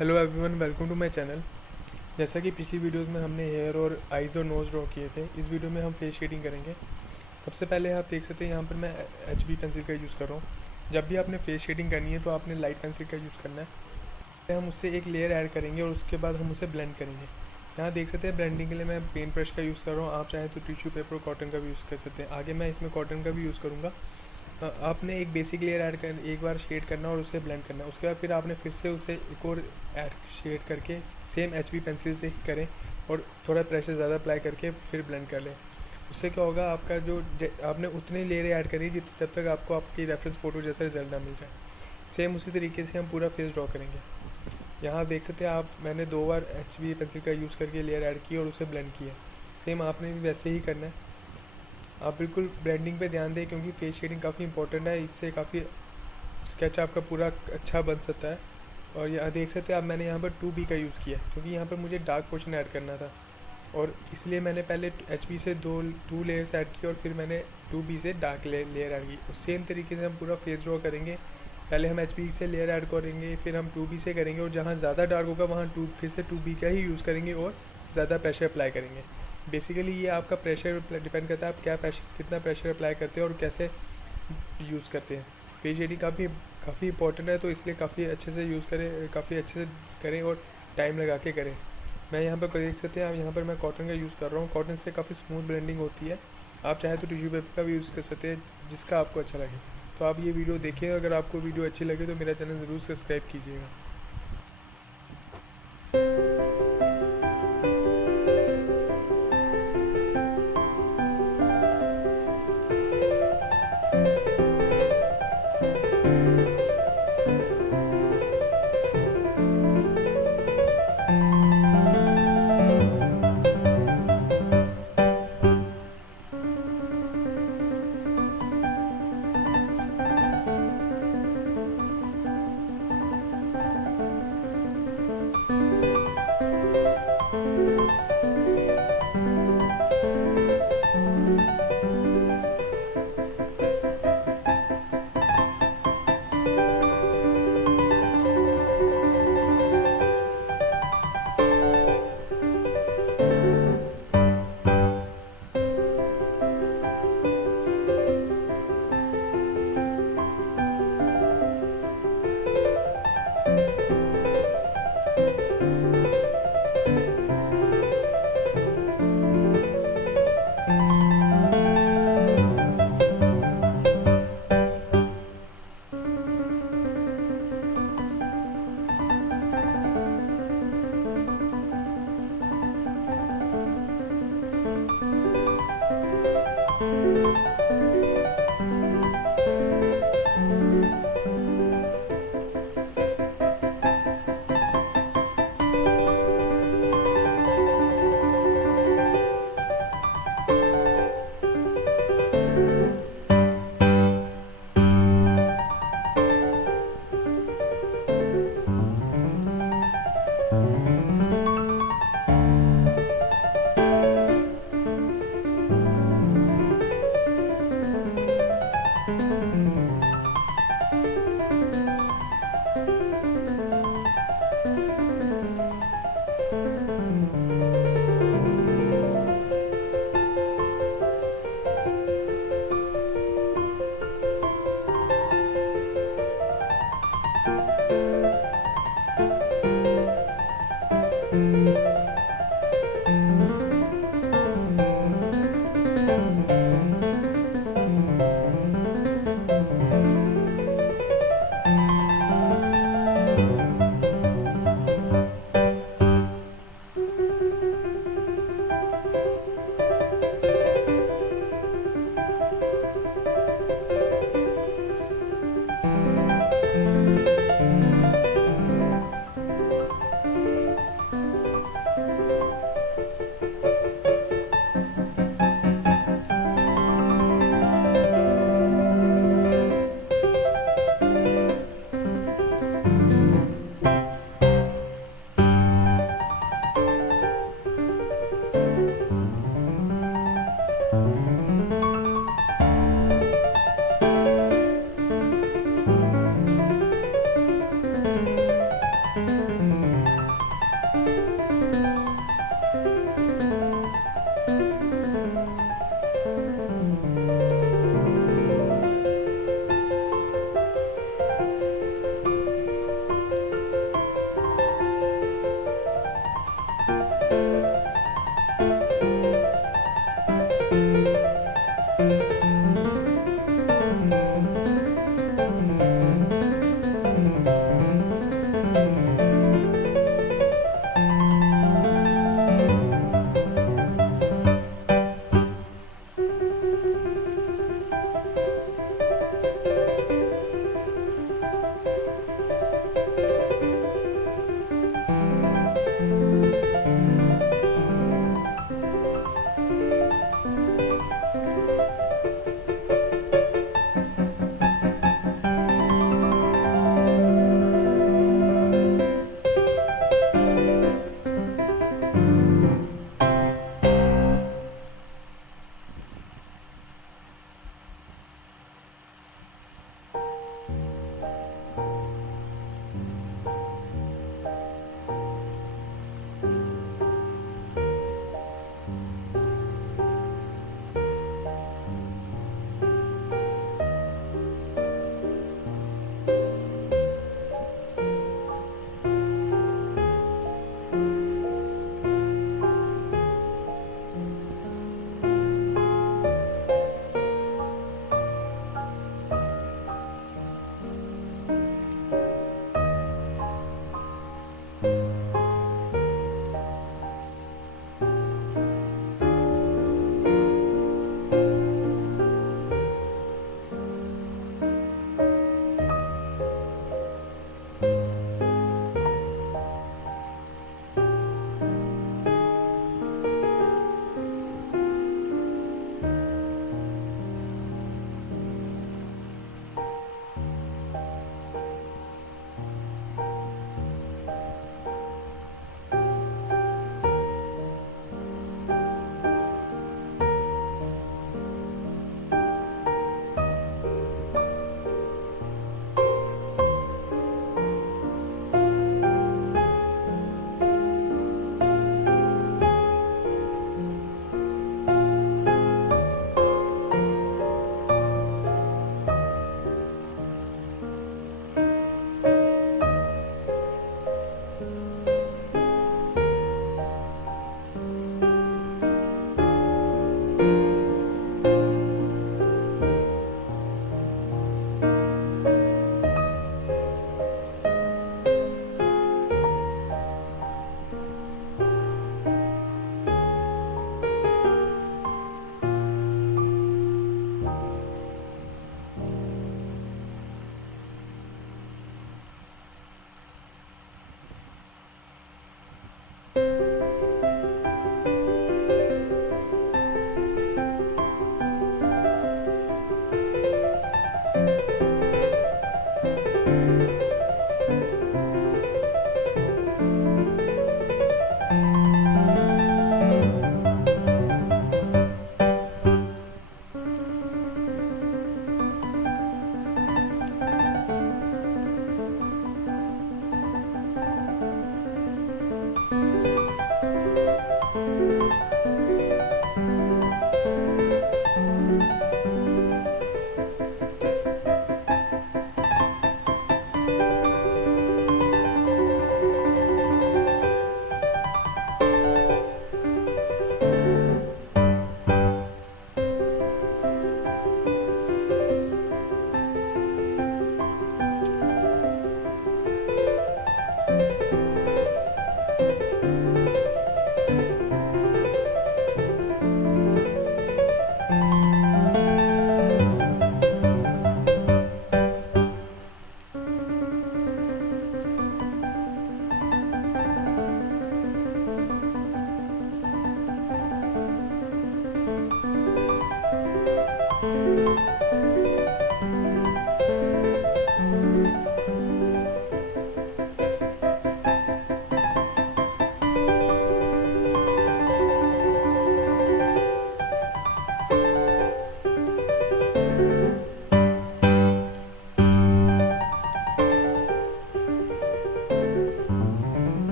Hello everyone, welcome to my channel. जैसा कि पिछली वीडियोस में हमने हेयर और आइज़ और नोज़ ड्रॉ किए थे, इस वीडियो में हम फेस शेडिंग करेंगे। सबसे पहले आप देख सकते हैं यहाँ पर मैं HB पेंसिल का यूज़ कर रहा हूँ। जब भी आपने फेस शेडिंग करनी है तो आपने लाइट पेंसिल का यूज़ करना है। हम उससे एक लेयर ऐड करेंगे और उसके बाद हम उसे ब्लेंड करेंगे। यहाँ देख सकते हैं ब्लेंडिंग के लिए मैं पेंट ब्रश का यूज़ कर रहा हूँ। आप चाहें तो टिश्यू पेपर और कॉटन का भी यूज़ कर सकते हैं। आगे मैं इसमें कॉटन का भी यूज़ करूँगा। आपने एक बेसिक लेयर ऐड कर एक बार शेड करना और उसे ब्लेंड करना। उसके बाद फिर आपने फिर से उसे एक और ऐड शेड करके सेम HB पेंसिल से ही करें और थोड़ा प्रेशर ज़्यादा अप्लाई करके फिर ब्लेंड कर लें। उससे क्या होगा, आपका जो आपने उतनी लेयर ऐड करी जब तक आपको आपकी रेफरेंस फ़ोटो जैसा रिजल्ट ना मिल जाए। सेम उसी तरीके से हम पूरा फेस ड्रॉ करेंगे। यहाँ देख सकते हैं आप, मैंने 2 बार HB पेंसिल का यूज़ करके लेयर ऐड की और उसे ब्लेंड किया। सेम आपने भी वैसे ही करना है। आप बिल्कुल ब्लेंडिंग पे ध्यान दें क्योंकि फेस शेडिंग काफ़ी इंपॉर्टेंट है। इससे काफ़ी स्केच आपका पूरा अच्छा बन सकता है। और यहाँ देख सकते हैं आप, मैंने यहाँ पर 2B का यूज़ किया क्योंकि यहाँ पर मुझे डार्क पोर्शन ऐड करना था और इसलिए मैंने पहले HB से टू लेयर्स ऐड की और फिर मैंने 2B से डार्क लेयर ऐड की। और सेम तरीके से हम पूरा फेस ड्रॉ करेंगे। पहले हम HB से लेयर ऐड करेंगे, फिर हम 2B से करेंगे और जहाँ ज़्यादा डार्क होगा वहाँ फिर से 2B का ही यूज़ करेंगे और ज़्यादा प्रेशर अप्लाई करेंगे। बेसिकली ये आपका प्रेशर डिपेंड करता है, आप कितना प्रेशर अप्लाई करते हैं और कैसे यूज़ करते हैं। फेस शेडिंग काफ़ी इंपॉर्टेंट है, तो इसलिए काफ़ी अच्छे से यूज़ करें, काफ़ी अच्छे से करें और टाइम लगा के करें। मैं यहाँ पर देख सकते हैं, यहाँ पर मैं कॉटन का यूज़ कर रहा हूँ। कॉटन से काफ़ी स्मूथ ब्लेंडिंग होती है। आप चाहे तो टिश्यू पेपर का भी यूज़ कर सकते हैं, जिसका आपको अच्छा लगे। तो आप ये वीडियो देखें। अगर आपको वीडियो अच्छी लगे तो मेरा चैनल ज़रूर सब्सक्राइब कीजिएगा।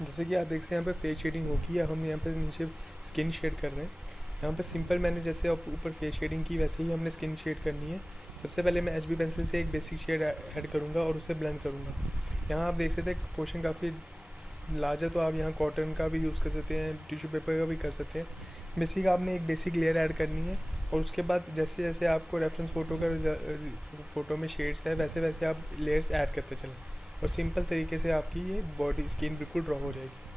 जैसे कि आप देख सकते हैं यहाँ पे फेस शेडिंग होगी, या हम यहाँ पे नीचे स्किन शेड कर रहे हैं। यहाँ पे सिंपल मैंने जैसे ऊपर फेस शेडिंग की वैसे ही हमने स्किन शेड करनी है। सबसे पहले मैं HB पेंसिल से एक बेसिक शेड ऐड करूँगा और उसे ब्लेंड करूँगा। यहाँ आप देख सकते हैं पोर्शन काफ़ी लार्ज है, तो आप यहाँ कॉटन का भी यूज़ कर सकते हैं, टिश्यू पेपर का भी कर सकते हैं। बेसिक आपने एक बेसिक लेयर ऐड करनी है, और उसके बाद जैसे जैसे आपको रेफरेंस फ़ोटो में शेड्स है वैसे वैसे आप लेयर्स ऐड करते चलें, और सिंपल तरीके से आपकी ये बॉडी स्किन बिल्कुल ड्रॉ हो जाएगी।